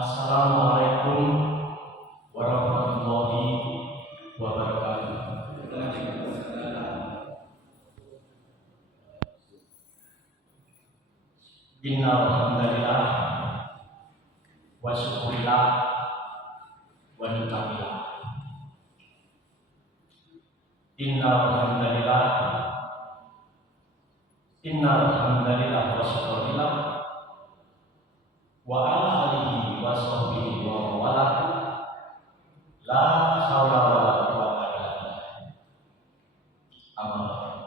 Assalamualaikum warahmatullahi wabarakatuh. Innal hamdalillah wa syukurillah wa ni'matillah. Innal hamdalillah wa syukurillah wa ala alihi wa sahbihi wa mawalah. La haula wa la quwwata illa billah. Amma ba'du.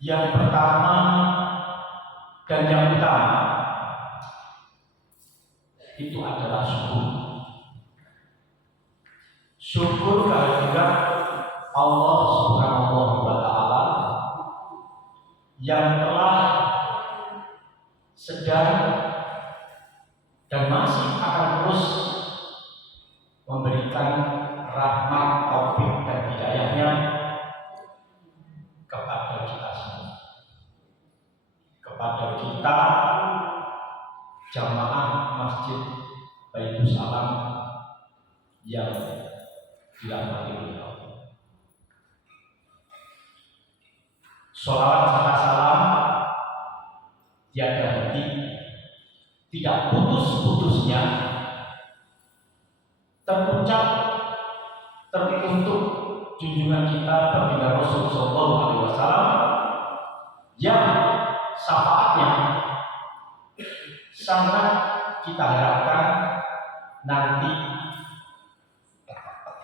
Yang pertama dan yang utama itu adalah syukur. Syukur kehadirat Allah Subhanahu wa Ta'ala yang telah sedang dan masih akan terus memberikan rahmat, taufik dan hidayahnya kepada kita semua, kepada kita jamaah Masjid Baitus Salam yang dirahmati oleh Allah. Sholawat serta salam tiada henti, tidak putus-putusnya terucap teruntuk junjungan kita baginda Rasul sallallahu alaihi wasallam yang syafaatnya sangat kita harapkan nanti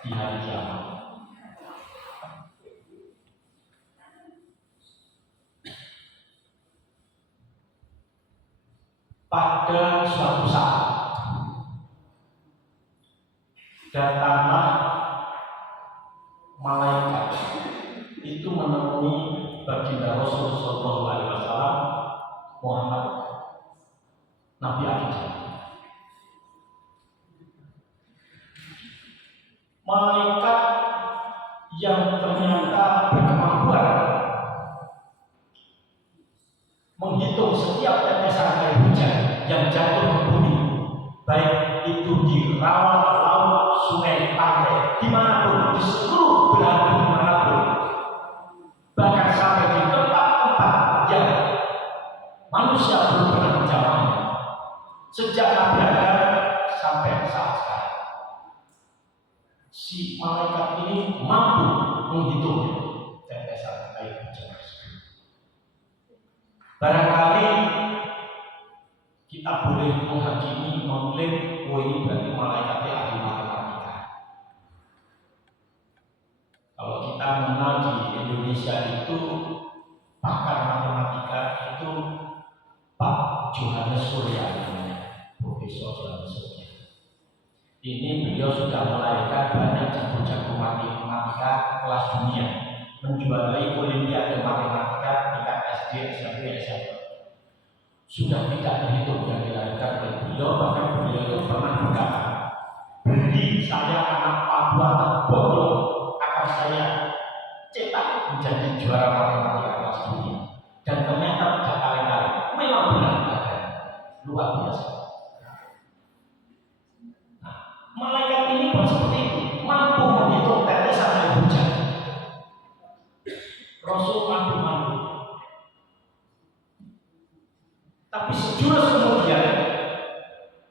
di hari kiamat. Pada suatu saat datanglah malaikat itu menemui baginda Rasul sallallahu alaihi wasallam Muhammad Nabi Akhir. Malaikat yang ternyata berkemampuan menghitung setiap tetesan air hujan yang jatuh ke bumi, baik itu di rawa, laut, sungai, pantai, dimanapun, di seluruh belahan bumi manapun, bahkan sampai di tempat-tempat yang manusia belum pernah menjamahnya, sejak Nabi Adam sampai saat sekarang. Si malaikat ini mampu menghitung tetesan air hujan. Barangkali kita boleh menghakimi, mengklaim, ini berarti malaikatnya ahli matematika. Kalau kita mengenal di Indonesia itu pakar matematika itu Pak Johannes Surya, Profesor Johannes Surya. Ini beliau sudah melahirkan banyak jago-jago matematika kelas dunia, menjuarai olimpiade matematika tingkat SD, SMP, SMA. Sudah tidak terhitung yang dilahirkan oleh beliau, bahkan beliau itu pernah berkata, beri saya anak Papua terbodoh akan saya cetak menjadi juara matematika kelas dunia. Dan ternyata tidak kaleng-kaleng, memang benar adanya, luar biasa. Nah, malaikat ini pun seperti itu, mampu menghitung tetesan air hujan. Rasul mampu. Tapi sejurus kemudian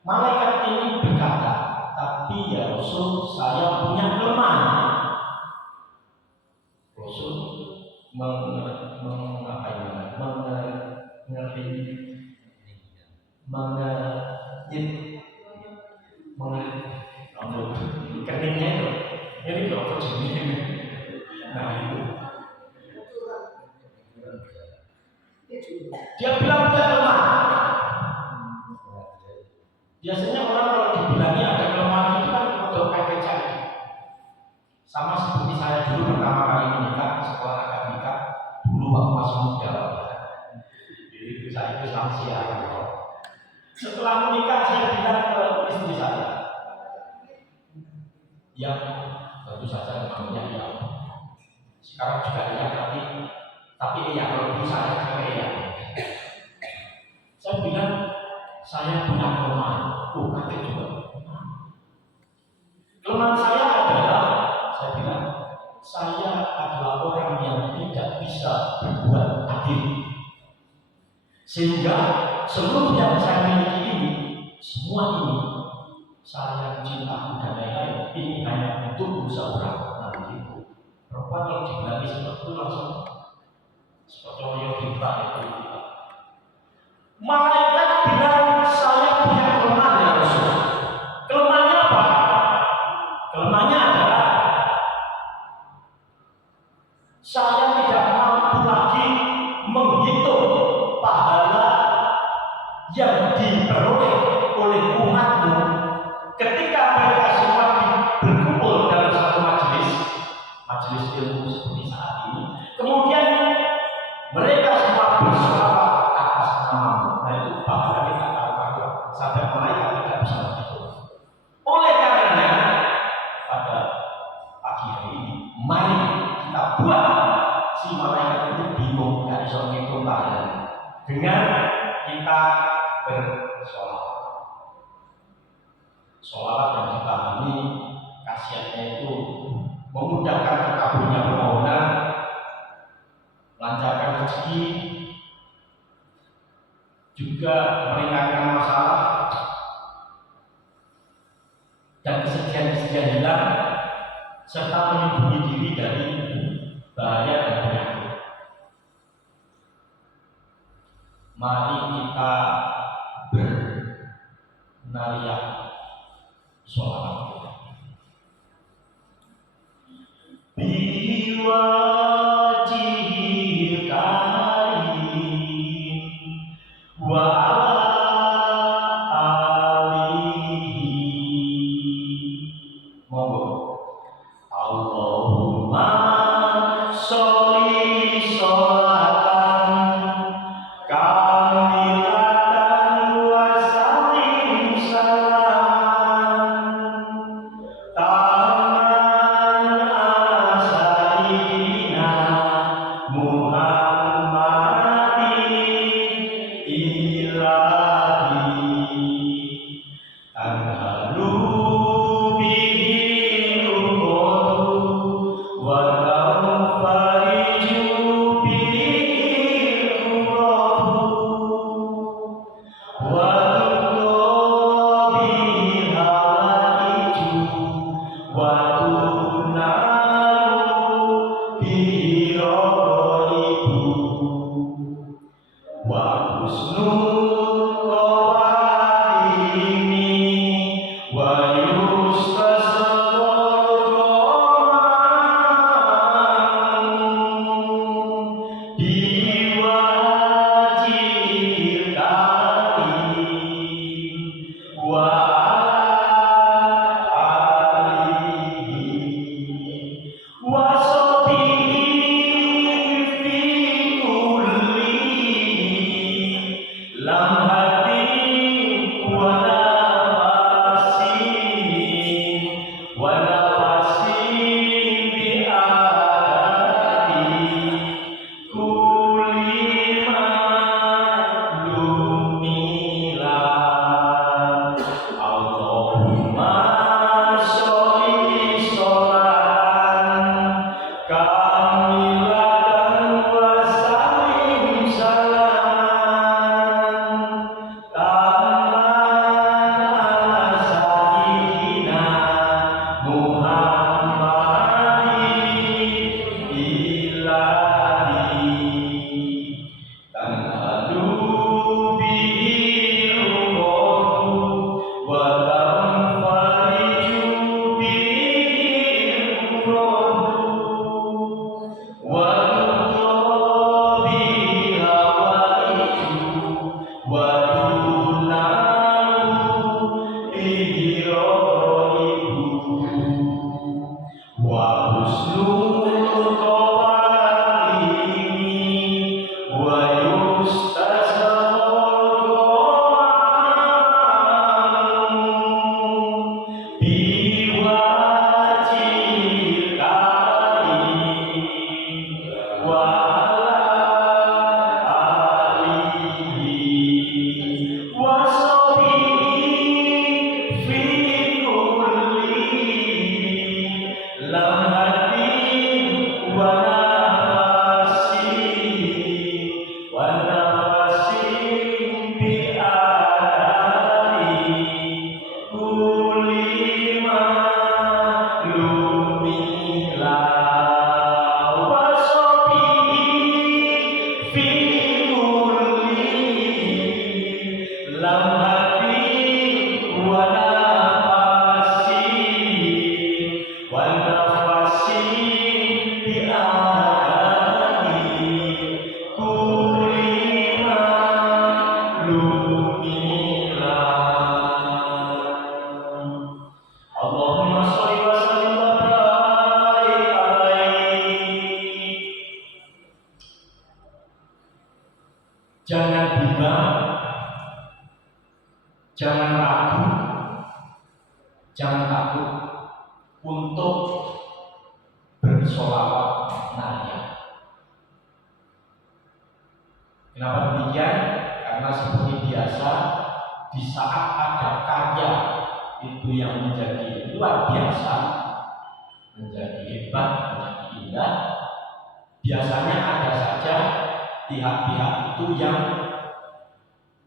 malaikat ini berkata, tapi ya Rasul, saya punya kelemahan. Rasul keningnya itu, ini kalau begini, nah itu. Dia bilang dia lemah. Biasanya orang kalau dibilangnya ada kelemahan itu kan untuk kaget cari. Sama seperti saya dulu pertama kali menikah, setelah akad nikah, dulu waktu masih muda. Jadi itu saya itu lansia. Setelah menikah saya bilang ke istri saya, yang tentu saja namanya ya. Sekarang juga ya, tapi ya kalau dulu saya Saya bilang saya punya kelemahan. Kaget juga. Kelemahan saya adalah, saya bilang, saya adalah orang yang tidak bisa berbuat adil. Sehingga seluruh yang saya miliki ini, semua ini, saya cinta dan lain-lain, ini hanya untuk usaha orang. Nah begitu. Perempuan kalau dibilangin seperti itu langsung seperti orang yang kita itu. Malaikat bilang saya punya kelemahan ya Rasul. Kelemahannya apa? Kelemahannya adalah saya tidak mampu lagi menghitung pahala yang diperoleh oleh umatmu ketika mereka semua berkumpul dalam satu majelis ilmu seperti saat ini. Kemudian mereka semua bersuara atas namamu. Nah itu pahalanya tak karu-karuan sampai mereka tidak bisa menghitung. Oleh karenanya pada pagi hari ini, mari kita buat si malaikat itu bingung, gak bisa menghitung pahalanya dengan kita bersolawat. Solawat yang dipahami khasiatnya itu memudahkan terkabulnya permohonan, lancarkan rezeki, juga meringankan masalah dan kesedihan-kesedihan hilang, serta melindungi diri dari bahaya dan penyakit. Mari kita bernariah sholawat. Biwajhil karim wa alihi. Monggo. Allahumma sholli sholatan kamilatan wa sallim salaman taman ala sayyidina Muhammadin ilahi tanhalu bihi wa tanfariju bihi wa tuqdi hawaiju wa tunalu bihi raqaibu wa husnul qawadimi wa yustasqamu biwajhil karim wa alihi wa sahbihi fi kulli lamhatin wa nafasin bi adadi kulli ma'lumilah. Allahumma sholli sholatan kamilatan wa sallim salaman taman ala sayyidina Muhammadin ilahi tanhalu bihi ruqadu wa tanfariju bihi ruqadu wa tuqdi hawaiju wa tunalu bihi raqaibu wa husnul qawadimi wa yustasqamu biwajhil karim wa alihi Allahumma sholli wa sallim wa barik alaihi. Jangan bimbang, jangan ragu, jangan takut untuk bersolawat naria. Kenapa demikian? Karena seperti biasa, di saat ada karya itu yang menjadi luar biasa, menjadi hebat, menjadi indah, biasanya ada saja pihak-pihak itu yang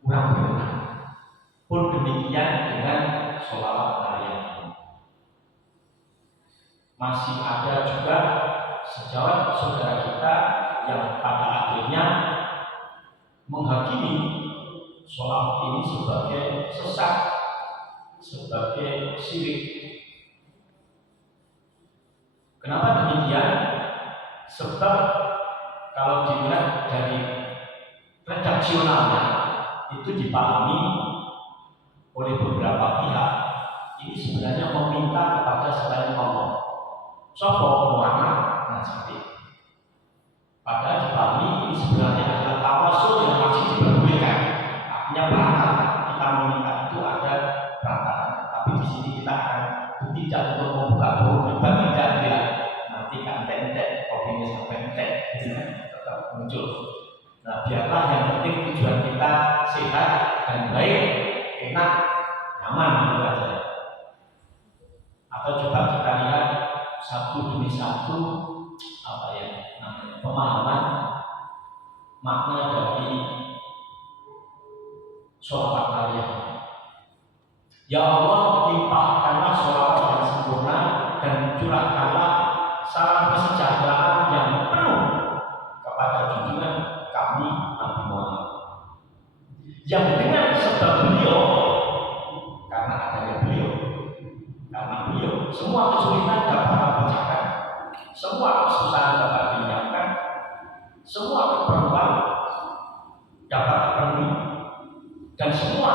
kurang berkenan. Pun demikian dengan sholawat naria. Masih ada juga sejawat saudara kita yang pada akhirnya menghakimi sholawat ini sebagai sesat, sebagai syirik. Kenapa demikian? Sebab kalau dilihat dari redaksionalnya itu dipahami oleh beberapa pihak, ini sebenarnya meminta kepada selain Allah. Sopo Muhammad, nah seperti itu. Padahal dipahami ini sebenarnya adalah tawasul yang masih diperbolehkan. Artinya berangkat kita meminta itu ada perangkatan. Tapi di sini kita akan bertindak untuk membuka forum debat tidak ya. Nanti kan entek kopinya sampai entek, tetap muncul. Nah biarlah yang penting tujuan kita sehat dan baik, enak, nyaman gitu aja. Atau coba kita lihat satu demi satu apa ya namanya pemahaman makna dari sholawat naria. Ya Allah, limpahkanlah sholawat yang sempurna dan curahkanlah salam kesejahteraan yang penuh kepada junjungan kami Nabi Muhammad, yang dengan sebab beliau, karena adanya beliau, karena beliau semua kesulitan dapat terpecahkan, semua kesusahan dapat dihindarkan, semua keperluan dapat terpenuhi, dan semua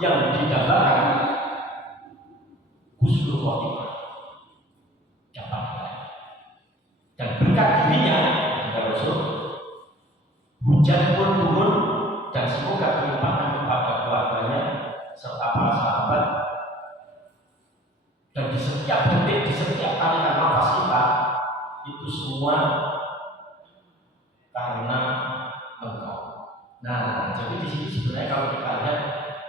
yang didambakan husnul khotimah dapat diraih. Dan berkat dirinya kata Rasul, hujan pun turun dan semoga kelimpahan kepada keluarganya serta para sahabat. Dan di setiap detik, di setiap tarikan nafas kita itu semua karena Engkau. Nah, jadi di sini sebenarnya kalau kita lihat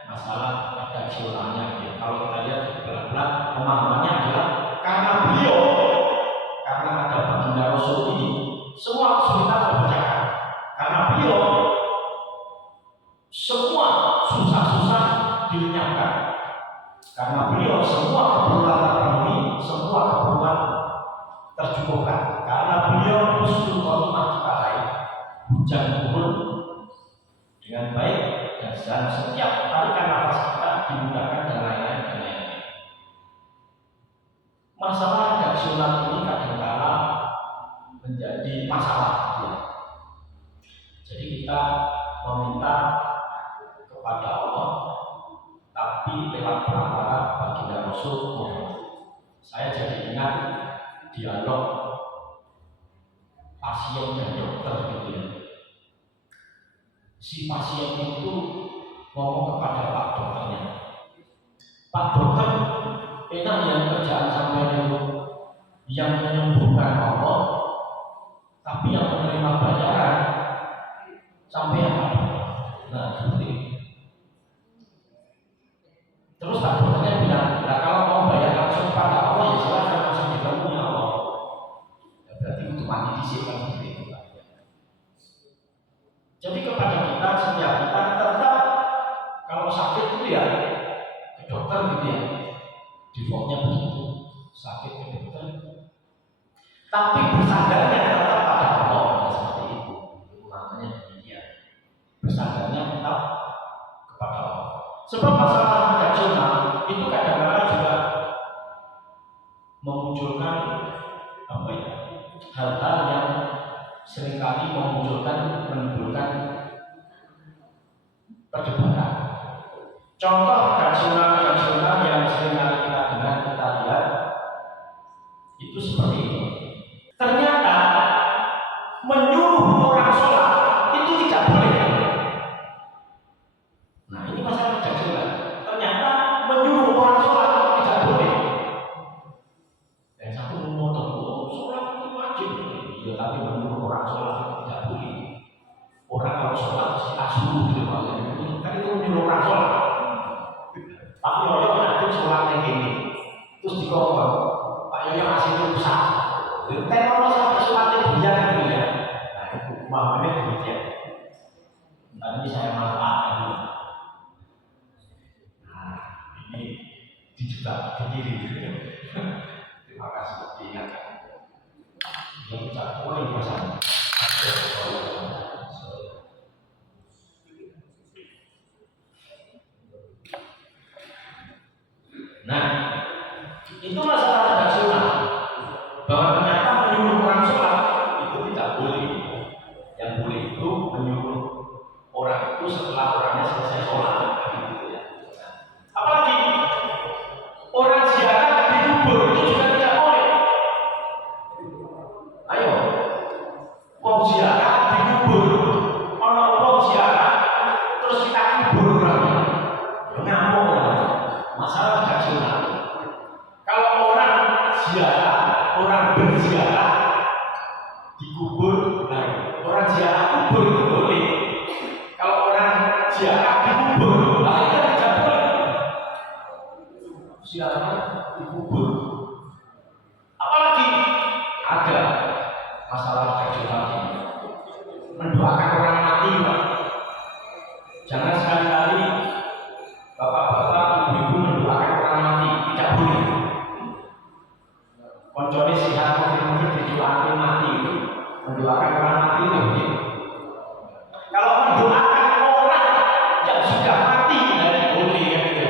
masalah redaksionalnya, ya, kalau kita lihat berat-berat pemahamannya adalah karena beliau, karena ada baginda Rasul ini, semua kesulitan terpecahkan. Karena beliau, semua susah-susah dilenyapkan. Karena beliau semua keperluan terpenuhi, semua keperluan tercukupkan. Karena beliau husnul khotimah kita raih, hujan turun dengan baik dan setiap tarikan nafas kita dimudahkan dan lain-lain dan lain-lain. Masalah redaksional ini kadang-kala menjadi masalah. Ya. Jadi kita meminta kepada Allah, tapi lewat perantara baginda Rasul Muhammad. Saya jadi ingat dialog pasien dan dokter gitu ya. Si pasien itu ngomong kepada Pak dokternya, Pak dokter, enak yang kerjaan sampai itu yang menyembuhkan Allah, tapi yang menerima bayaran sampai yang apa? Nah seperti itu. Terus Pak dokternya bilang, nah kalau mau bayar langsung pada Allah ya silahkan langsung ditemui Allah. Ya berarti untuk mati disihkan seperti itu. Jadi kepada kita, setiap kita tetap kalau sakit itu ya ke dokter gitu ya. Defaultnya begitu, sakit ke dokter. Tapi bersandarnya tetap pada Allah, seperti itu. Maknanya demikian. Bersandarnya tetap kepada Allah. Sebab masalah redaksional itu kadang-kadang juga memunculkan apa ya, hal-hal yang seringkali menimbulkan perdebatan. Contoh tradisional yang sering kali kita dengar, kita lihat itu seperti ini. Ternyata menyuruh orang sholat itu tidak boleh. Nah, ini masalah tradisional. Ternyata menyuruh orang sholat itu tidak boleh. Dan satu memotong, sholat itu wajib. Ya, tapi menyuruh orang sholat itu tidak boleh. Orang kalau sholat kita suruh gitu, kan itu menyuruh orang sholat. Pak Yoyo nanti sholatnya gini, terus dikongkong. Pak Yoyo masih rusak. Kalau sampai sholatnya biar gitu ya. Nah, itu pemahamannya demikian. Nanti saya manfaatkan dulu. Nah, ini dijebak sendiri. Terima kasih diingatkan. Yang tidak boleh pasang. Nah, itu masalah tradisional bahwa ternyata menyuruh orang sholat itu tidak boleh. Yang boleh itu menyuruh orang itu setelah orangnya selesai sholat, gitu ya. Apalagi orang ziarah di kubur itu juga tidak boleh. Ayo, wong ziarah di kubur, orang wong ziarah terus kita kubur orangnya, ngamuk ya. Masalah tradisional. Kalau orang ziarah, orang berziarah dikubur, nah, orang ziarah kubur itu boleh. Kalau orang ziarah dikubur, nah itu tidak boleh. Ziarah dikubur. Apalagi ada masalah tradisional ini, mendoakan orang mati, Pak. Jangan sekali-kali bapak-bapak, ibu-ibu mendoakan orang mati, tidak boleh. Koncone sehat mungkin didoakan mati itu, mendoakan orang mati itu boleh. Kalau mendoakan orang yang sudah mati, tidak boleh ya gitu.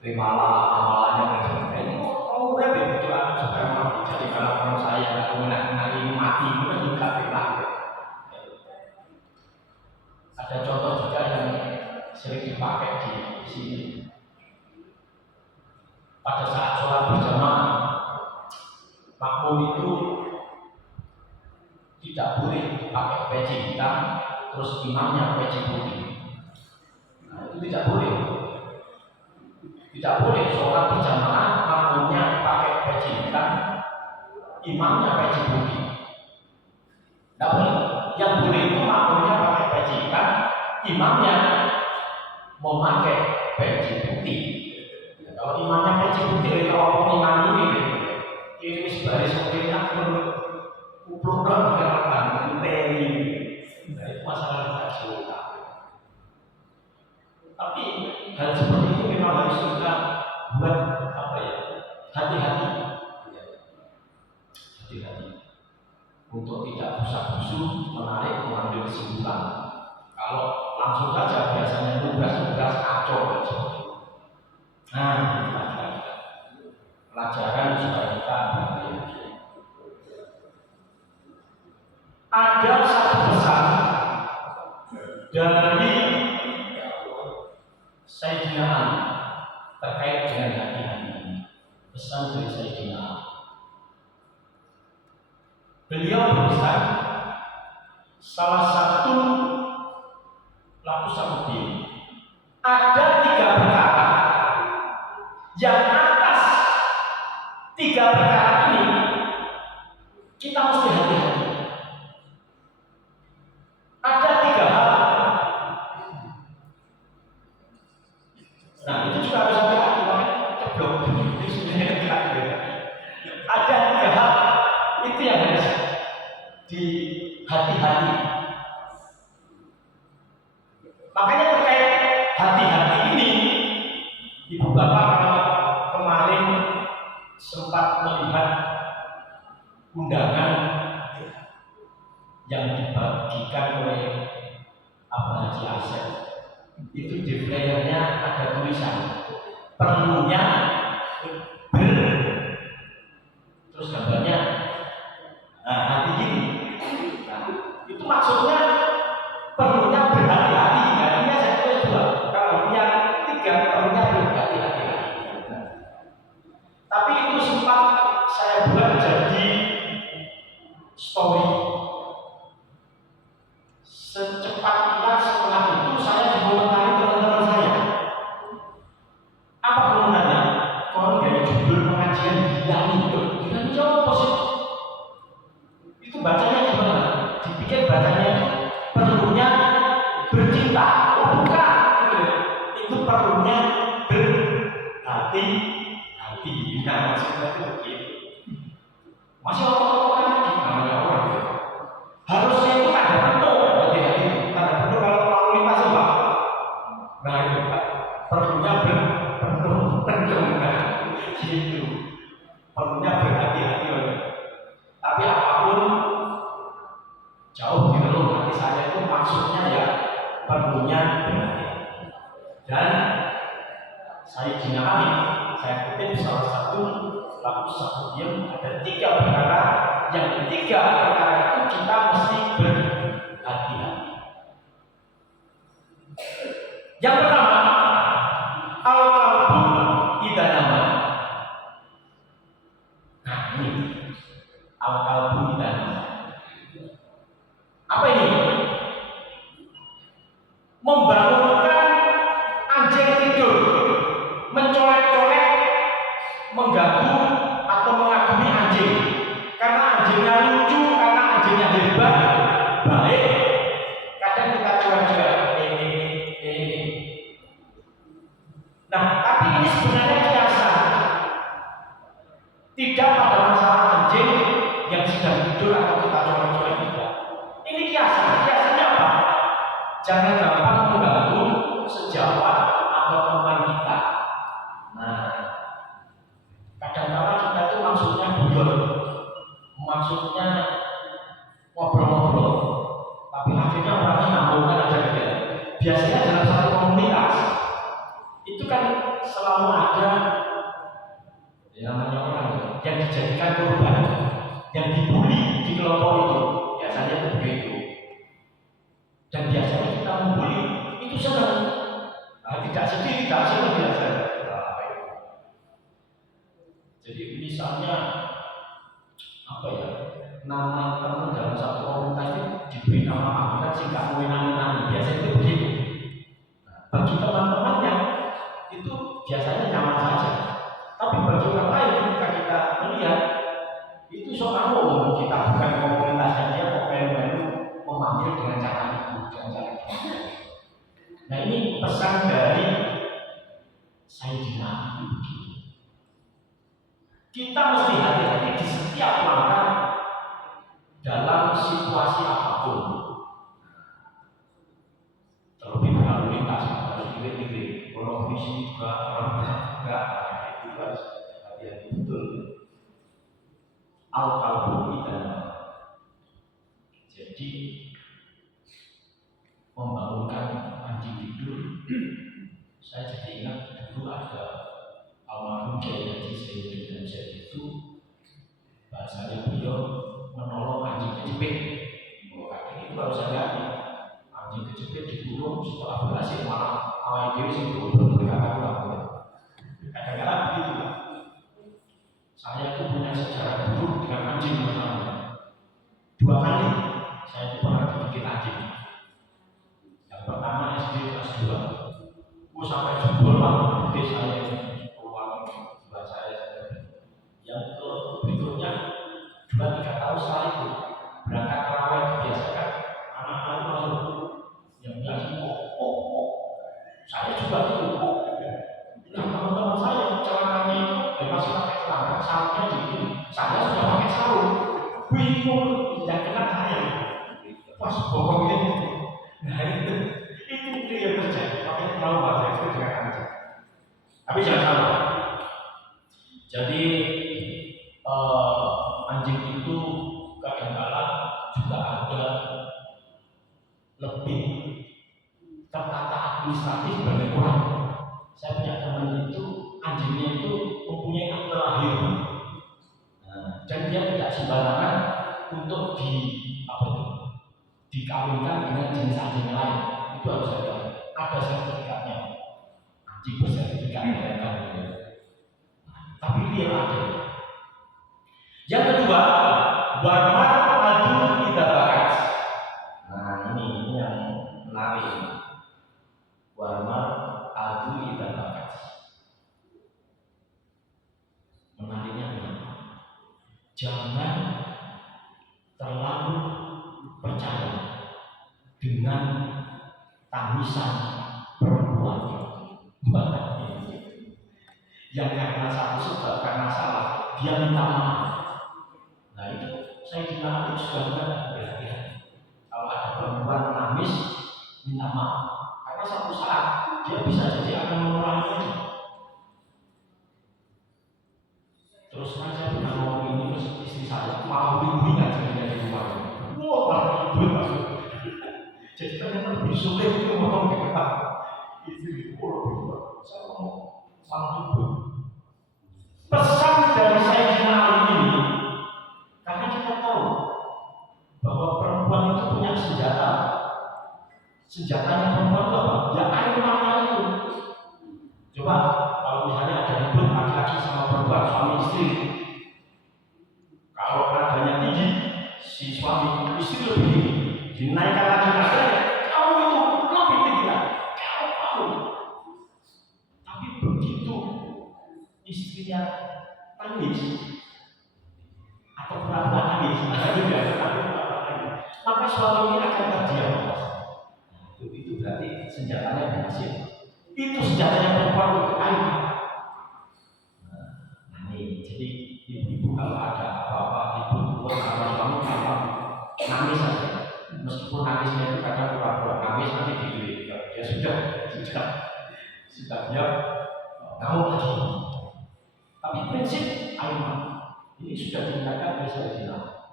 Terimalah amalannya dan sebagainya. Ini kamu berarti berdoa supaya mati. Jadi kalau orang saya nggak mengenal ini mati, itu kan juga benar. Ada contoh juga yang sering dipakai di sini. Pada saat sholat berjamaah, makmum itu tidak boleh pakai peci hitam, terus imamnya peci putih. Nah, itu tidak boleh. Tidak boleh sholat berjamaah, makmumnya pakai peci hitam, imamnya peci putih. Tidak boleh. Yang boleh itu makmumnya pakai peci hitam, imamnya memakai peci putih. Kalau imamnya peci putih, kalau imam ini sebaris pemerintah kupluk dong dengan teri. Nah, itu masalah tradisional. Tapi hal seperti ini memang harus kita buat apa ya? Hati-hati. Hati-hati untuk tidak busak-busuk menarik mengambil kesimpulan. Kalau langsung saja biasanya tugas-tugas kacau. Nah, pelajaran supaya kita berhati-hati. Ada satu pesan dari Sayyidina Ali terkait dengan hati-hati ini. Pesan dari Sayyidina Ali. Beliau berpesan, salah satu laku samuddin, ada 3 perkara yang atas 3 perkara ini kita mesti hati-hati. Ada 3 hal. Nah, itu juga harus hati-hati. Ceblok ini sebenarnya ada 3 hal itu yang harus dihati-hati. Makanya terkait hati-hati ini, Ibu Bapak kemarin sempat melihat undangan yang dibagikan oleh Abah Haji Asep. Itu di flyernya ada tulisan perlunya terus gambarnya hati gini. Nah, itu maksudnya perlunya berhati-hati. Artinya saya tulis Nah itu Pak, perlunya bendungan gitu, perlunya berhati-hati. Tapi apapun jauh di relung hati saya itu maksudnya ya perlunya berhati-hati. Dan Sayyidina Ali, saya kutip salah satu lagu Sahudiyah, ada 3 perkara, yang 3 perkara itu kita mesti berhati-hati. Yang pertama, al-qalbu idza nama. Nah ini al-qalbu idza nama. Apa ini? Membangunkan anjing tidur, mencolek-colek, mengganggu atau mengagumi anjing. Karena anjingnya lucu, karena anjingnya hebat, baik. Kadang kita cuek-cuek. Nah, tapi ini sebenarnya kiasan. Tidak pada masalah anjing yang sedang tidur atau kita colek-colek tidak. Ini kiasan. Kiasannya apa? Jangan gampang mengganggu sejawat atau teman kita. Nah, kadang-kadang kita itu maksudnya guyon, maksudnya ngobrol-ngobrol, tapi akhirnya orangnya ngambungkan aja gitu. Biasanya dalam satu komunitas itu kan selalu ada yang namanya orang yang dijadikan korban, yang dibully di kelompok itu. Biasanya itu begitu. Dan biasanya kita membuli itu senang. Nah, tidak sedih, tidak senang biasa. Jadi misalnya apa ya, nama teman dalam satu komunitas itu diberi nama panggilan sehingga menang-menang. Biasanya itu begitu. Nah, bagi teman-teman yang itu biasanya nyaman saja. Tapi bagi orang lain ketika kita melihat itu soal kita bukan komunitasnya dia kok melu-melu memanggil dengan cara itu, dengan cara itu. Nah ini pesan dari Sayyidina Ali begini. Kita mesti hati-hati di setiap langkah dalam situasi apapun. Terlebih berlalu lintas harus diri-diri. Kalau visi juga orang enggak itu harus hati-hati betul. Al-qalbu idza nama. Jadi membangunkan anjing tidur. Saya jadi ingat dulu ada almarhum Kiai Haji Sayyidina Jaid itu bahasanya beliau menolong anjing kejepit. Kadang itu harus hati-hati. Anjing kejepit dikurung setelah berhasil malah diri sih berkata kadang-kadang begitu. Saya itu punya sejarah buruk dengan anjing misalnya. 2 kali saya itu pernah digigit anjing. Yang pertama SD kelas 2. Sampai jebol lah gede saya keluar buat saya. Yang berikutnya 2-3 tahun setelah itu berangkat terawih dibiasakan anak-anak itu langsung yang bilang saya juga gitu. Nah teman-teman saya celananya itu masih pakai celana, sarungnya jadi saya sudah pakai sarung. Bingung tidak kena saya. Pas bokongnya itu. Nah itu yang terjadi. Makanya trauma saya itu dengan anjing. Tapi jangan salah. Jadi anjing itu kadang-kadang juga ada lebih tertata administratif dari orang. Saya punya teman itu anjingnya itu mempunyai akte lahir. Dan dia tidak sembarangan untuk dikawinkan dengan jenis anjing lain. Itu harus ada sertifikatnya. Anjing bersertifikat mereka. Tapi dia ada. Yang kedua, warman adu idza bakat. Nah ini yang menarik. Warman adu idza bakat. Menariknya begini. Jangan terlalu percaya dengan tangisan perempuan yang karena satu sebab karena salah dia minta maaf. Nah itu saya dikenal juga berhati-hati. Kalau ada perempuan menangis minta maaf karena satu saat dia bisa jadi akan mengurangi. Terus saya pernah ngomong ini terus istri saya mau bimbingan jadi rumah. Wah, ribut masuk. Jadi ternyata lebih sulit itu ngomong ke depan. Istri lebih saya ngomong sangat ribut. Pesan dari Sayyidina Ali ini, karena kita tahu bahwa perempuan itu punya senjata. Senjatanya perempuan itu apa? Ya air mata itu. Coba kalau misalnya ada ribut laki-laki sama perempuan, suami istri, kalau nadanya tinggi, si suami istri lebih tinggi, dinaikkan lagi nadanya, kamu itu lebih tinggi lah, kamu. Tapi begitu istrinya tangis atau pura-pura nangis, maka suami ini akan terdiam. Itu berarti senjatanya berhasil. Itu senjatanya perempuan itu air. Nah ini, jadi ibu-ibu kalau ada apa-apa, ibu turun sama suami apa, nangis saja. Meskipun nangisnya itu kadang pura-pura nangis nanti diri. Ya sudah dia kamu lagi. Tapi prinsip air ini sudah dinyatakan oleh Sayyidina.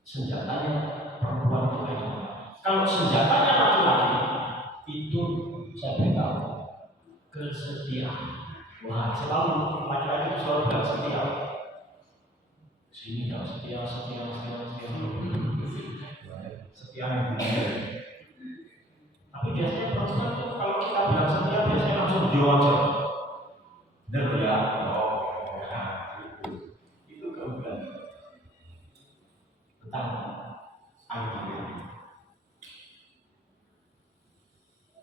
Senjatanya perempuan itu air. Kalau senjatanya laki-laki itu saya beritahu kesetiaan. Wah, selalu laki-laki itu selalu bilang setia. Sini dong setia. Setia yang benar. Tapi biasanya perempuan itu kalau kita bilang setia biasanya langsung diojok. Benar ya? Oh, ya. Itu keunggulan tentang air.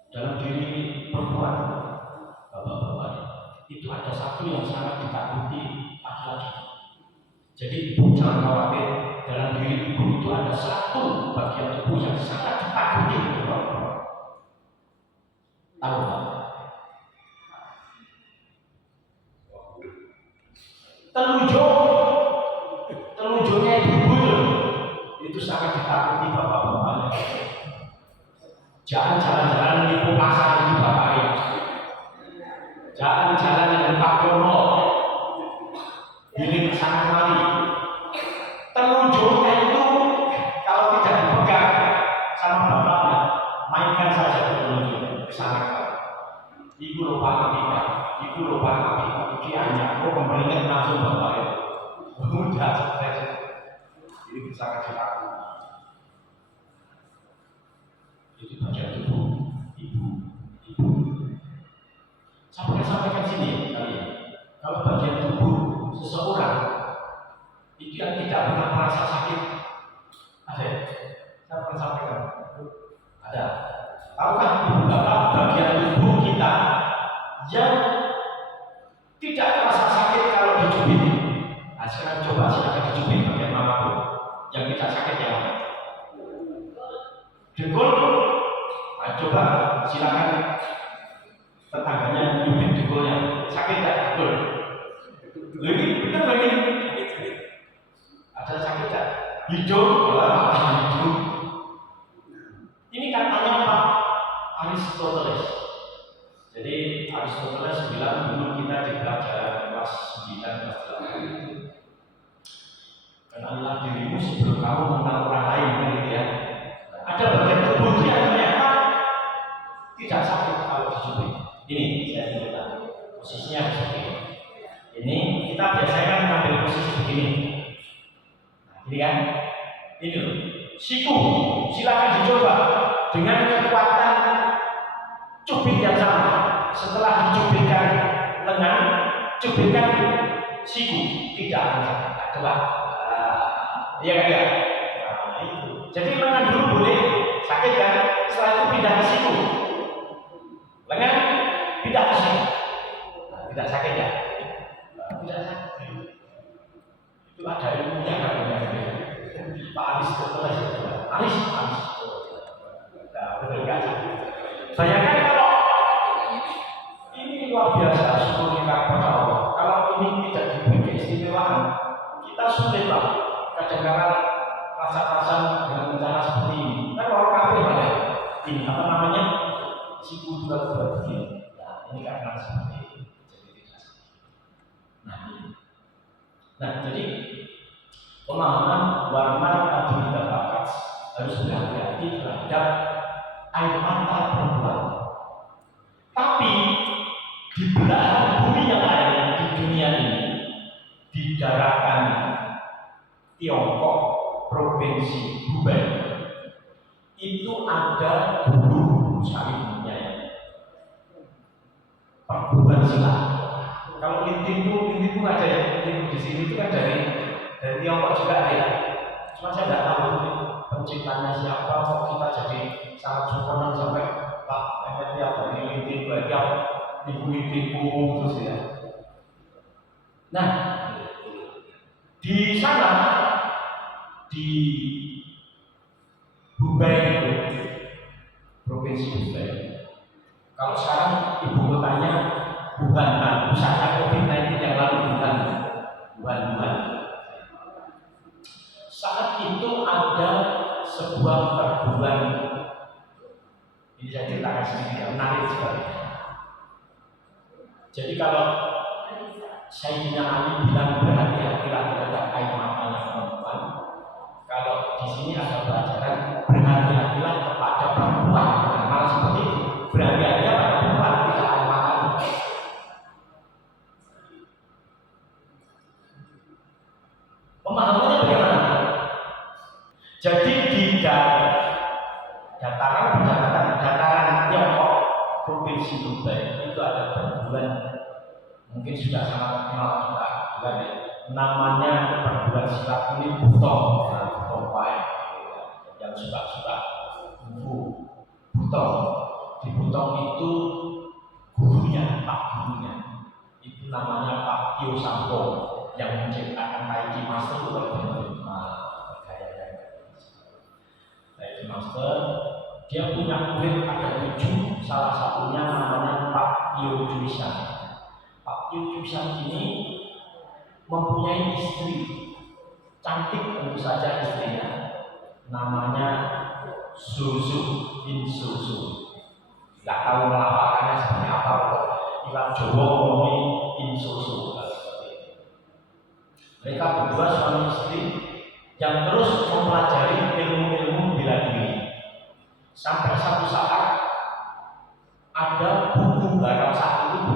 Dalam diri perempuan, bapak-bapak, itu ada satu yang sangat ditakuti laki-laki. Jadi ibu jangan khawatir, dalam diri ibu itu ada satu bagian tubuh yang sangat ditakuti perempuan. Tahu tak? Telunjuknya ibu itu sangat ditakuti bapak-bapak. Jangan jalan-jalan di pasar itu bapaknya. Jangan jalan dengan Pak Yono. Pilih kesana kemari. Telunjuknya itu kalau tidak dipegang sama bapaknya, mainkan saja telunjuknya kesana kemari. Ibu lupa api, hanya mau kembalikan langsung bapaknya. Mudah saja. Ini bisa kasih aku. Itu bagian tubuh ibu. Sampaikan sini kalian. Kalau bagian tubuh seseorang itu yang tidak pernah merasa sakit, ada. Saya pernah sampaikan. Ada. Tahukah ibu bapak bagian tubuh kita yang tidak terasa sakit kalau dicubit? Nah, sekarang coba silakan dicubit bagian manapun yang tidak sakit yang mana? Dengkul. Nah, coba silakan tetangganya nyubit dengkulnya. Sakit tidak dengkul? Lagi benar lagi. Ada sakit tidak? Hidung, hidung. Ini katanya Pak Aristoteles. Jadi Aristoteles bilang dulu kita di pelajaran kelas 9 kelas 8 kenalilah dirimu sebelum kamu mengenal orang lain, gitu ya. Ada bagian tubuh dia ternyata tidak sakit kalau dicubit. Ini saya tunjukkan posisinya seperti ini. Ini kita biasanya mengambil posisi begini. Nah, ini kan, ini loh. Siku, silakan dicoba dengan kekuatan cubit yang sama. Setelah dicubitkan lengan, cubitkan siku, tidak akan sakit. Coba. Iya kan ya? Nah, itu. Jadi lengan dulu boleh sakit kan? Setelah itu pindah ke siku. Lengan pindah ke siku. Nah, tidak sakit ya? Tidak sakit. Itu ada ilmunya kan? Pak Aristoteles. Aris. Nah, betul kan? Bayangkan kalau ini luar biasa, syukur kita kepada Allah. Kalau ini tidak diberi keistimewaan, kita sulit lah. Kadang-kadang rasa-rasa dengan bencana seperti ini. Kan orang kafir pada ini apa namanya? Siku ibu juga berbuat begini. Nah, ini karena seperti itu. Jadi tidak seperti itu. Nah, jadi pemahaman warna abilitas bakat harus berhati-hati terhadap air mata perempuan. Tapi di belahan bumi yang lain di dunia ini, di daratan Tiongkok, provinsi Hubei, itu ada guru sekalipun perguruan silat. Kalau linting ada ya, linting di sini itu kan dari Tiongkok juga ada ya. Cuma saya nggak tahu penciptanya siapa, kok kita jadi sangat sempurna sampai Pak tiap hari linting, tiap linting terus ya. Nah, di sana di Hubei itu, provinsi Hubei. Kalau sekarang ibu kotanya Wuhan, pusatnya COVID-19 yang lalu Wuhan. Saat itu ada sebuah perguruan, ini saya ceritakan sedikit yang menarik sekali. Jadi kalau Sayyidina Ali bilang berhati-hatilah terhadap air matanya perempuan, kalau di sini ada pelajaran berhati-hatilah kepada perempuan. Nah, malah seperti itu, berhati-hatilah pada perempuan, tidak air matanya. Pemahamannya bagaimana? Jadi di dataran Tiongkok, provinsi Hubei itu ada perguruan, mungkin sudah sangat terkenal juga ya. Namanya perguruan silat ini Butong, yang suka Butong. Di Butong itu gurunya, itu namanya Pak Tio Sampo yang menciptakan Taiji Master itu Taiji Master. Dia punya murid ada 7, salah satunya namanya Pak Tio Juisan. Pak Tio Juisan ini mempunyai istri cantik, tentu saja istrinya namanya Susu. Tidak tahu melafalkannya seperti apa, ilang Jawa ngomongin Susu. Mereka berdua suami istri yang terus mempelajari ilmu-ilmu bela diri. Sampai satu saat ada buku, barang satu itu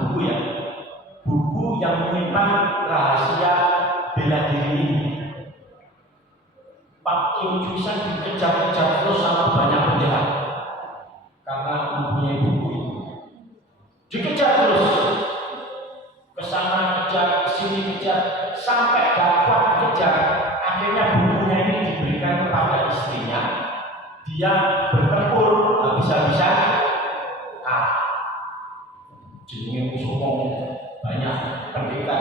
buku yang menyimpan rahasia bela diri ini. Pak Kim Juisan dikejar-kejar terus sama banyak penjahat karena mempunyai buku itu. Dikejar terus, kesana kejar, kesini kejar, sampai dapat dikejar. Akhirnya bukunya ini diberikan kepada istrinya. Dia bertempur habis-habisan, jenenge musuh banyak pendekar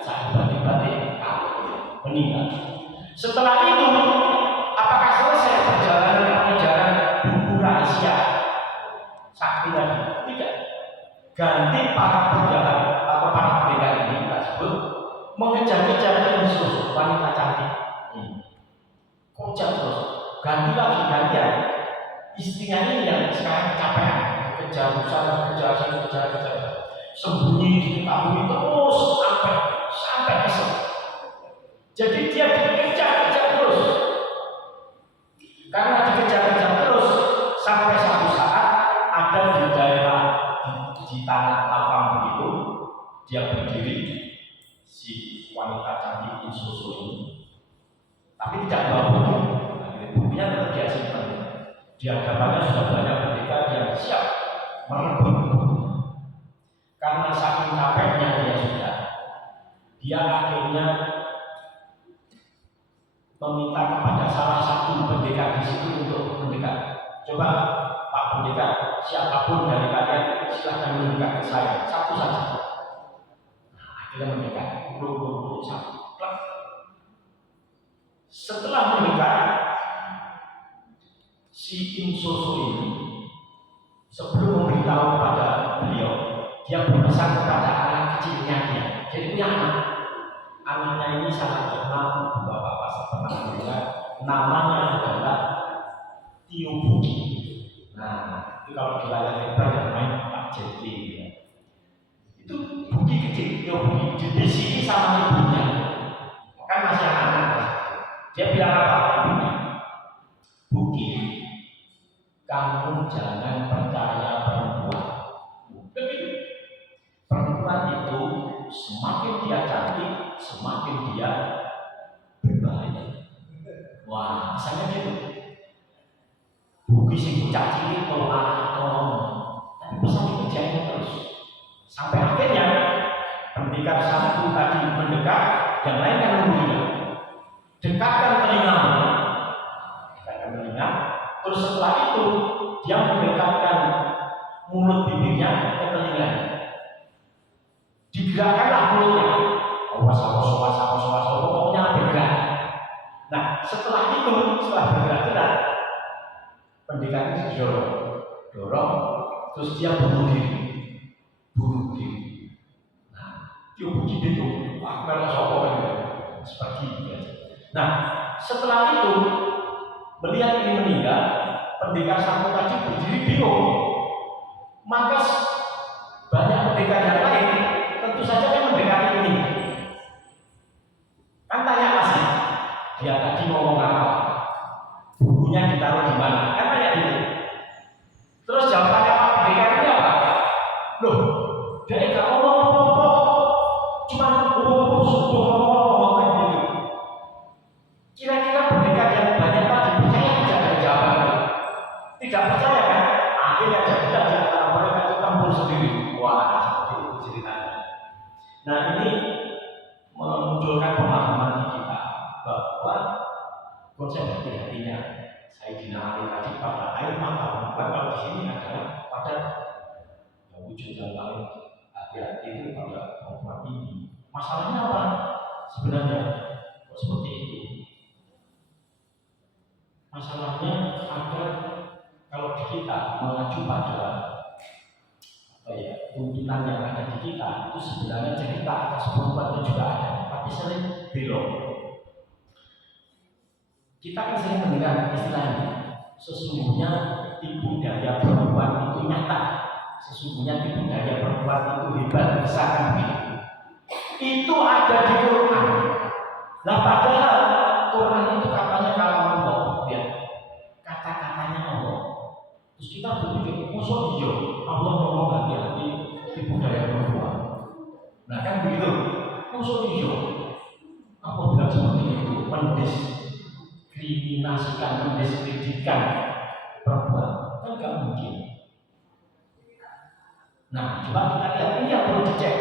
saat batik-batik meninggal. Setelah itu, apakah selesai perjalanan pengejaran buku rahasia sakti tadi? Tidak. Ganti para penjahat atau para pendekar ini tersebut mengejar-kejar musuh wanita cantik. Kejar terus, ganti lagi gantian. Istrinya ini yang sekarang kecapean, kejar sembunyi diketahui terus sampai kesel. Jadi dia dikejar-kejar terus. Karena dikejar-kejar terus sampai satu saat ada di daerah di tanah lapang begitu, dia berdiri si wanita cantik Susu ini. Tapi tidak bawa buku, bukunya tetap dia simpan. Di hadapannya sudah banyak pendekar yang siap merebut bukunya. Karena saking capeknya dia akhirnya meminta kepada salah satu pendekar di situ untuk mendekat. Coba Pak pendekar, siapapun dari kalian silahkan mendekat ke saya, satu saja. Nah, akhirnya mendekat, satu. Setelah mendekat, si Susu ini sebelum memberitahu kepada beliau, dia berpesan kepada anak kecilnya dia. Jadi punya anaknya ini sangat terkenal, bapak pernah bilang namanya adalah Tio Buki. Nah, Itu kalau di layar lebar yang main Pak Jetli ya. Itu Buki kecil, ya Buki di sini sama ibunya. Kan masih anak-anak. Dia bilang apa ibunya? Buki, kamu jangan percaya perempuan. Begitu. Perempuan itu semakin dia cantik, semakin dia berbahaya. Wah, misalnya gitu. Buki sing bocah cilik kalau anak tapi bisa dikerjain terus. Sampai akhirnya pendekar satu tadi mendekat, yang lain kan nunggu juga. Dekatkan telingamu, terus setelah itu dia mendekatkan mulut bibirnya ke telinganya. Digerakkanlah mulutnya, awas, pokoknya bergerak. Nah, setelah bergerak, pendekar itu dorong, terus dia bunuh diri. Nah, dia Buki bingung, aku kalau sopo kan seperti itu. Nah, setelah itu melihat ini meninggal, pendekar satu tadi berdiri bingung. Maka banyak pendekar yang lain tentu saja kan mendekati ini. Kan tanya masih, dia tadi ngomong apa? Bukunya ditaruh di mana? Kan tanya gitu. Terus jawabannya Pak pendekar ini apa? Loh, dia nggak ngomong apa-apa, cuma ngomong gitu. Kira-kira pendekar yang banyak tadi percaya tidak ada jawaban? Tidak percaya kan? Akhirnya jadilah di antara mereka itu campur sendiri. Wah, seperti itu ceritanya. Nah, ini memunculkan pemahaman di kita bahwa konsep hati-hatinya Sayyidina Ali tadi pada air mata, kalau di sini adalah pada wujud yang paling hati-hati itu pada perempuan ini. Masalahnya apa? Sebenarnya kok seperti itu? Masalahnya ada kalau di kita mengacu pada tuntunan yang ada di kita itu sebenarnya cerita atas perempuan itu juga ada, tapi sering belok. Kita kan sering mendengar istilahnya, sesungguhnya tipu daya perempuan itu nyata. Sesungguhnya tipu daya perempuan itu hebat, bisa kan begitu. Itu ada di Quran. Nah, padahal Quran itu katanya kalam Allah, ya. Kata-katanya Allah. Terus kita berpikir, musuh iya, Allah ngomong hati-hati tipu daya perempuan. Nah kan begitu, musuh iya. Apa bilang seperti itu? Mendiskriminasikan, mendiskreditkan perempuan, kan nggak mungkin. Nah, coba kita lihat ini yang perlu dicek.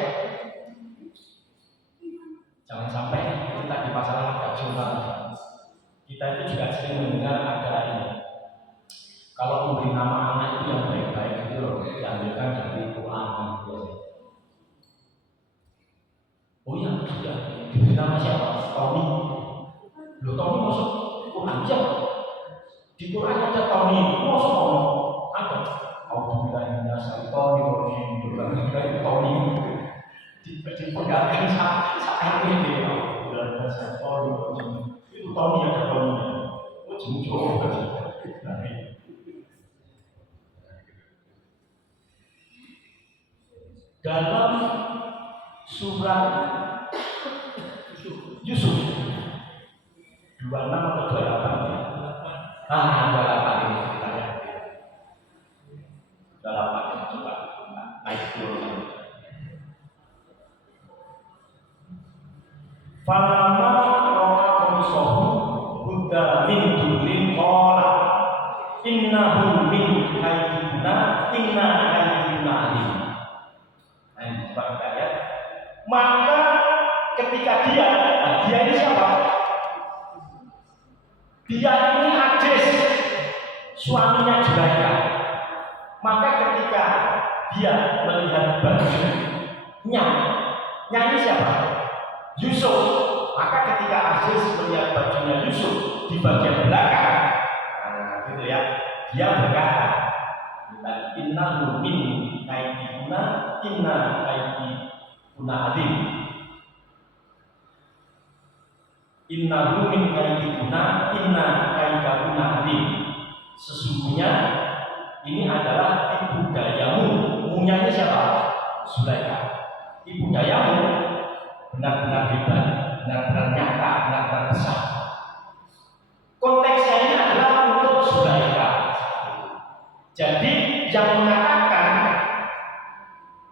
Jangan sampai kita di masalah agak curang. Kita itu juga sering mendengar ada ini. Kalau memberi nama anak itu yang baik-baik itu loh, diambilkan dari Quran gitu. Oh iya, sudah. Diberi nama siapa? Tommy. Loh, Tommy masuk Quran siapa? Di Quran ada Tommy, masuk Tommy. Ada. Alhamdulillah, saya Tommy, itu Tommy. Dipegangkan saat ini. Alhamdulillah, saya Tommy. Itu Tommy ada Tommy. Oh, jauh aja. Dalam surat Yusuf 26 atau 28 ya? 28 ini ceritanya. 28 ini coba naik turun. Falama roka komisohu Buddha min dulin kola innahu min haidina inna haidina alim. Maka ketika dia ini siapa? Dia ini Ajis, suaminya Julaika. Maka ketika dia melihat bajunya ini siapa? Yusuf. Maka ketika Ajis melihat bajunya Yusuf di bagian belakang, gitu ya, dia berkata, innahu min kaidina inna kaidina adim. Innahu min kaidina inna kaidina adim. Sesungguhnya ini adalah ibu dayamu. Munya ini siapa? Zulaikha. Ibu dayamu benar-benar hebat, benar-benar nyata, benar-benar besar. Konteksnya ini adalah untuk Zulaikha. Jadi yang mengatakan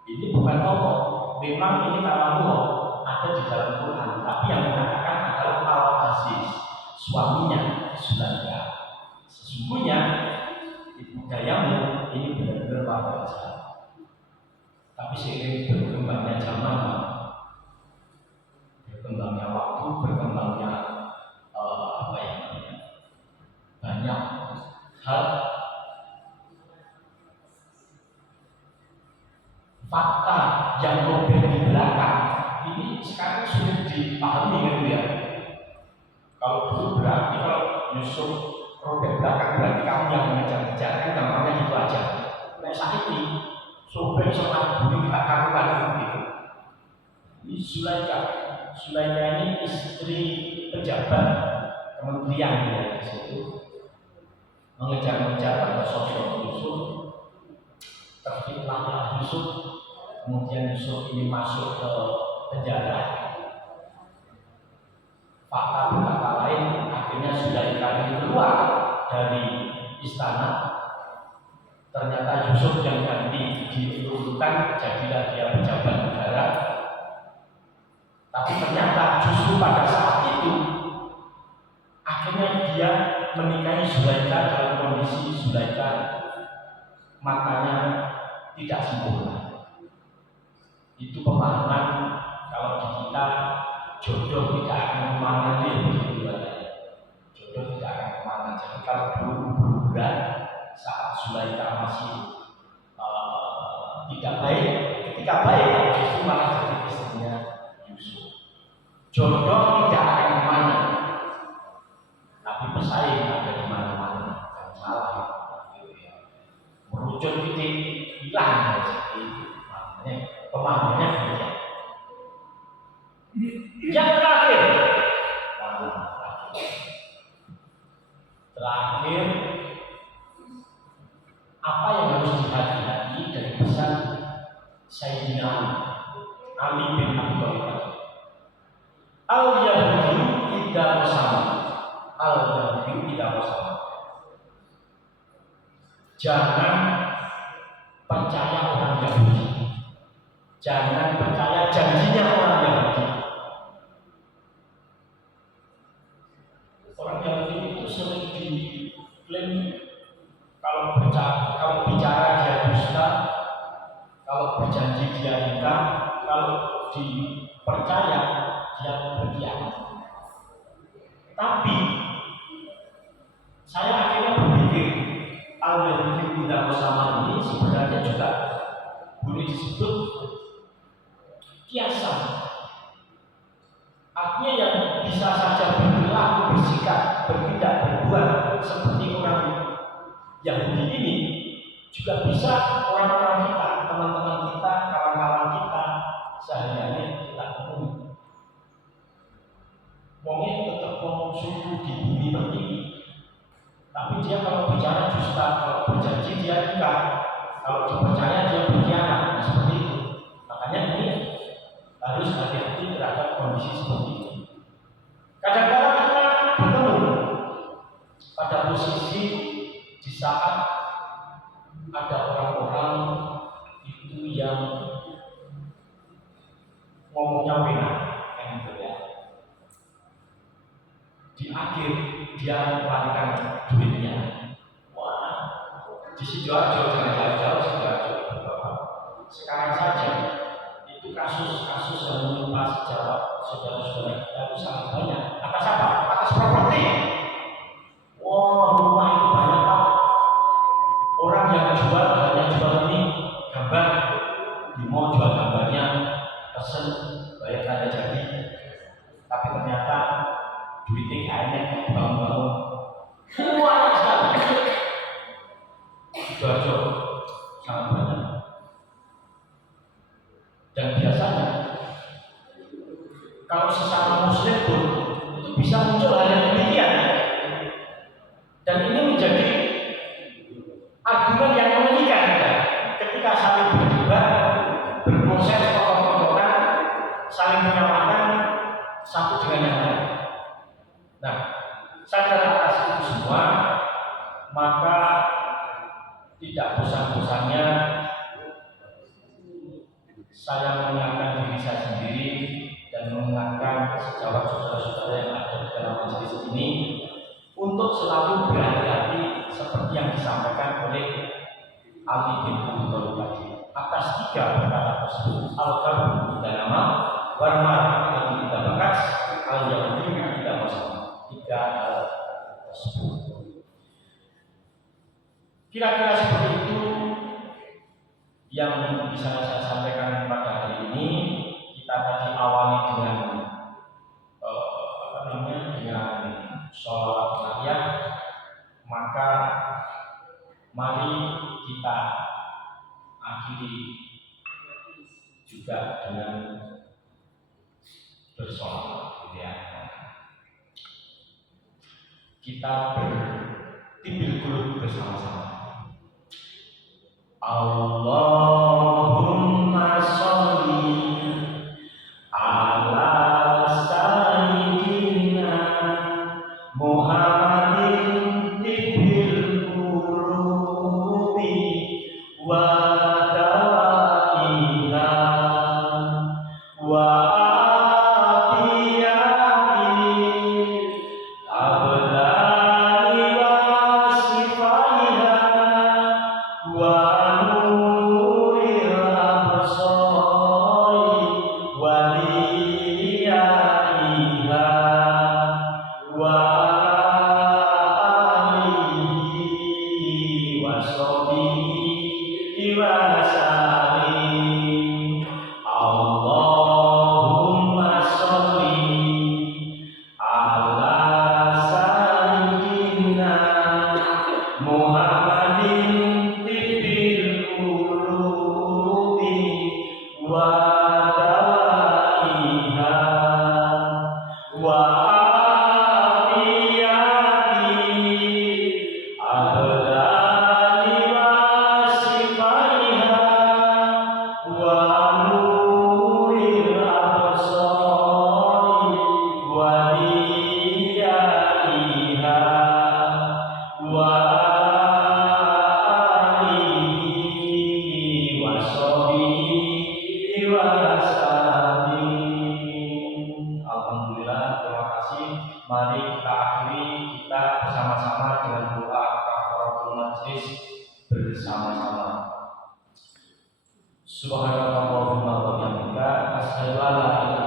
ini bukan tokoh, memang ini kalamullah ada di dalam Quran, tapi yang mengatakan adalah Al-Aziz, suaminya Zulaikha. Sesungguhnya ibu dayamu ini benar-benar luar biasa. Tapi seiring berkembangnya zaman, berkembangnya waktu, berkembangnya banyak hal, fakta yang robek di belakang ini sekarang sudah dipahami kan ya. Kalau dulu berarti kalau Yusuf robek belakang berarti kamu yang mengejar-ngejar, kan gampangnya gitu aja. Nah saat ini sobek sama bumi tak karuan gitu. Ini Zulaikha ini istri pejabat kementerian ya di situ, mengejar-ngejar pada sosok Yusuf, terfitnahlah Yusuf, kemudian Yusuf ini masuk ke penjara. Fakta berkata lain, akhirnya Zulaikha ini keluar dari istana. Ternyata Yusuf yang ganti diurutkan, jadilah dia pejabat negara. Tapi ternyata justru pada saat itu akhirnya dia menikahi Zulaikha dalam kondisi Zulaikha matanya tidak sempurna. Itu pemahaman kalau di kita jodoh tidak akan kemana begitu aja. Jodoh tidak akan kemana. Jadi kalau dulu bulan saat Zulaikha masih tidak baik, ketika baik justru malah jadi istrinya Yusuf. Jodoh tidak akan kemana, tapi pesaing ada di mana-mana. Jangan salah, merucut titik hilang seperti itu. Makanya pemahamannya berbeda. Yang terakhir, apa yang harus dihati-hati dari pesan Sayyidina Ali bin Abi Thalib? Al-Yahudi tidak bersama. Al-Yahudi tidak bersama. Jangan percaya orang Yahudi. Jangan percaya janjinya orang Yahudi. Orang Yahudi itu sering diklaim kalau bicara dia dusta, kalau berjanji dia ingkar, kalau dipercaya dia berkhianat. Tapi saya akhirnya berpikir Al-Yahudi tidak bersama ini sebenarnya juga boleh disebut kiasan. Artinya yang bisa saja berperilaku, bersikap, bertindak, berbuat seperti orang Yahudi ini juga bisa orang-orang kita, teman-teman kita, kawan-kawan kita sehari-hari kita temui. Mungkin tetap suku di bumi tertinggi, tapi dia kalau bicara dusta, kalau berjanji dia ingkar, kalau dipercaya dia berkhianat, seperti itu. Makanya ini harus hati-hati terhadap kondisi seperti ini. Kadang-kadang kita bertemu pada posisi di saat ada orang-orang itu yang ngomongnya benar, yang gitu ya. Di akhir dia melarikan duitnya. Wah, di Sidoarjo, jangan jauh-jauh Sidoarjo. Sekarang saja itu kasus-kasus yang menimpa sejawat saudara-saudara kita itu sangat banyak. Atas apa? Atas properti. Wah, rumah itu banyak Pak. Orang yang jual hanya jual ini gambar, mau jual gambarnya, pesen bayar tanda jadi. Tapi ternyata duitnya kayaknya bangun-bangun. Banyak sekali. Sidoarjo sangat banyak. Dan biasanya kalau sesama muslim pun itu bisa muncul hal yang demikian. Dan ini menjadi argumen yang saya mengingatkan diri saya sendiri dan mengingatkan sejawat saudara-saudara yang ada di dalam majelis ini untuk selalu berhati-hati seperti yang disampaikan oleh Ali bin Abi Thalib tadi atas 3 perkara tersebut: al-qalbu tidak nama, warmar tidak bakas, al-yahudi tidak masalah. 3 hal tersebut. Kira-kira seperti itu yang bisa saya sampaikan pada hari ini. Kita tadi awali dengan dengan sholawat Maryam, maka mari kita akhiri juga dengan bersolawat, ya. Kita bertibil qulub bersama-sama. Allahumma sholli ala sayyidina Muhammadin tibbil qulubi wa dawaiha wa mari kita akhiri kita bersama-sama dengan doa kafaratul majlis bersama-sama. Subhanallahumma wa bihamdika asyhadu an la ilaha